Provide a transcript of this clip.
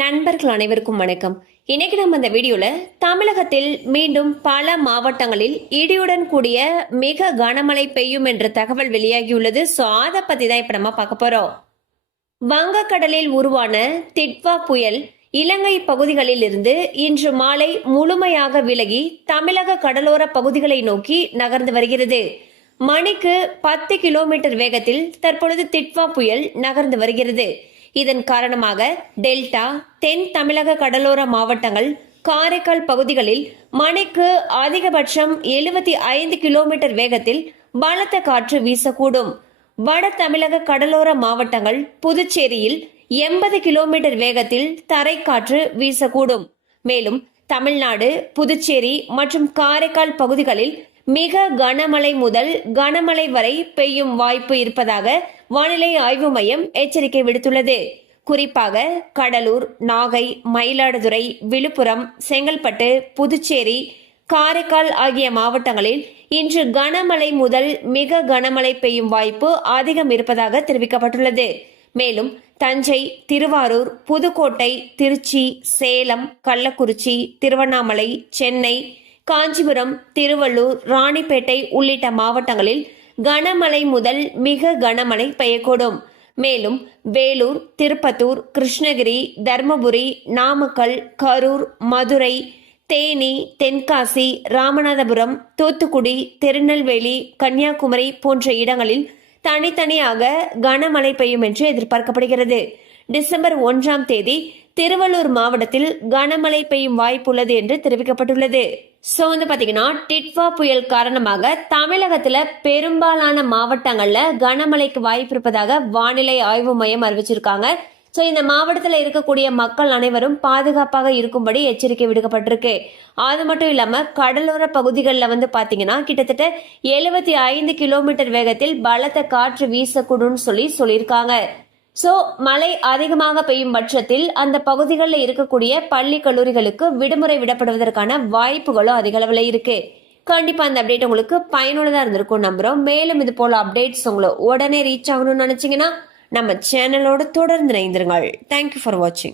நண்பர்கள் அனைவருக்கும் வணக்கம். இன்னைக்கு நம்ம இந்த வீடியோல தமிழகத்தில் மீண்டும் பல மாவட்டங்களில் இடியுடன் கூடிய மிக கனமழை பெய்யும் என்ற தகவல் வெளியாகியுள்ளது. சோ அதை பத்தி தான் இப்ப நம்ம பார்க்க போறோம். வங்கக்கடலில் உருவான டிட்வா புயல் இலங்கை பகுதிகளில் இருந்து இன்று மாலை முழுமையாக விலகி தமிழக கடலோர பகுதிகளை நோக்கி நகர்ந்து வருகிறது. மணிக்கு 10 கிலோமீட்டர் வேகத்தில் தற்பொழுது டிட்வா புயல் நகர்ந்து வருகிறது. இதன் காரணமாக டெல்டா, தென் தமிழக கடலோர மாவட்டங்கள், காரைக்கால் பகுதிகளில் மணிக்கு அதிகபட்சம் 75 கிலோமீட்டர் வேகத்தில் பலத்த காற்று வீசக்கூடும். வட தமிழக கடலோர மாவட்டங்கள், புதுச்சேரியில் 80 கிலோமீட்டர் வேகத்தில் தரைக்காற்று வீசக்கூடும். மேலும் தமிழ்நாடு, புதுச்சேரி மற்றும் காரைக்கால் பகுதிகளில் மிக கனமழை முதல் கனமழை வரை பெய்யும் வாய்ப்பு இருப்பதாக வானிலை ஆய்வு மையம் எச்சரிக்கை விடுத்துள்ளது. குறிப்பாக கடலூர், நாகை, மயிலாடுதுறை, விழுப்புரம், செங்கல்பட்டு, புதுச்சேரி, காரைக்கால் ஆகிய மாவட்டங்களில் இன்று கனமழை முதல் மிக கனமழை பெய்யும் வாய்ப்பு அதிகம் இருப்பதாக தெரிவிக்கப்பட்டுள்ளது. மேலும் தஞ்சை, திருவாரூர், புதுக்கோட்டை, திருச்சி, சேலம், கள்ளக்குறிச்சி, திருவண்ணாமலை, சென்னை, காஞ்சிபுரம், திருவள்ளூர், ராணிப்பேட்டை உள்ளிட்ட மாவட்டங்களில் கனமழை முதல் மிக கனமழை பெய்யக்கூடும். மேலும் வேலூர், திருப்பத்தூர், கிருஷ்ணகிரி, தர்மபுரி, நாமக்கல், கரூர், மதுரை, தேனி, தென்காசி, ராமநாதபுரம், தூத்துக்குடி, திருநெல்வேலி, கன்னியாகுமரி போன்ற இடங்களில் தனித்தனியாக கனமழை பெய்யும் என்று எதிர்பார்க்கப்படுகிறது. டிசம்பர் 1ஆம் தேதி திருவள்ளூர் மாவட்டத்தில் கனமழை பெய்யும் வாய்ப்புள்ளது என்று தெரிவிக்கப்பட்டுள்ளது. சோ பாத்தீங்கன்னா டிட்வா புயல் காரணமாக தமிழகத்துல பெரும்பாலான மாவட்டங்கள்ல கனமழைக்கு வாய்ப்பு இருப்பதாக வானிலை ஆய்வு மையம் அறிவிச்சிருக்காங்க. சோ இந்த மாவட்டத்தில் இருக்கக்கூடிய மக்கள் அனைவரும் பாதுகாப்பாக இருக்கும்படி எச்சரிக்கை விடுக்கப்பட்டிருக்கு. அது மட்டும் இல்லாம கடலோர பகுதிகளில் பாத்தீங்கன்னா கிட்டத்தட்ட 75 கிலோமீட்டர் வேகத்தில் பலத்த காற்று வீசக்கூடும் சொல்லியிருக்காங்க. சோ மழை அதிகமாக பெய்யும் பட்சத்தில் அந்த பகுதிகளில் இருக்கக்கூடிய பள்ளி கல்லூரிகளுக்கு விடுமுறை விடப்படுவதற்கான வாய்ப்புகளும் அதிக அளவில் இருக்கு. கண்டிப்பா அந்த அப்டேட் உங்களுக்கு பயனுள்ளதா இருந்திருக்கும் நம்புறோம். மேலும் இது போல அப்டேட்ஸ் உங்களை உடனே ரீச் ஆகணும்னு நினைச்சீங்கன்னா நம்ம சேனலோட தொடர்ந்து இணைந்திருங்கள். தேங்க்யூ ஃபார் வாட்சிங்.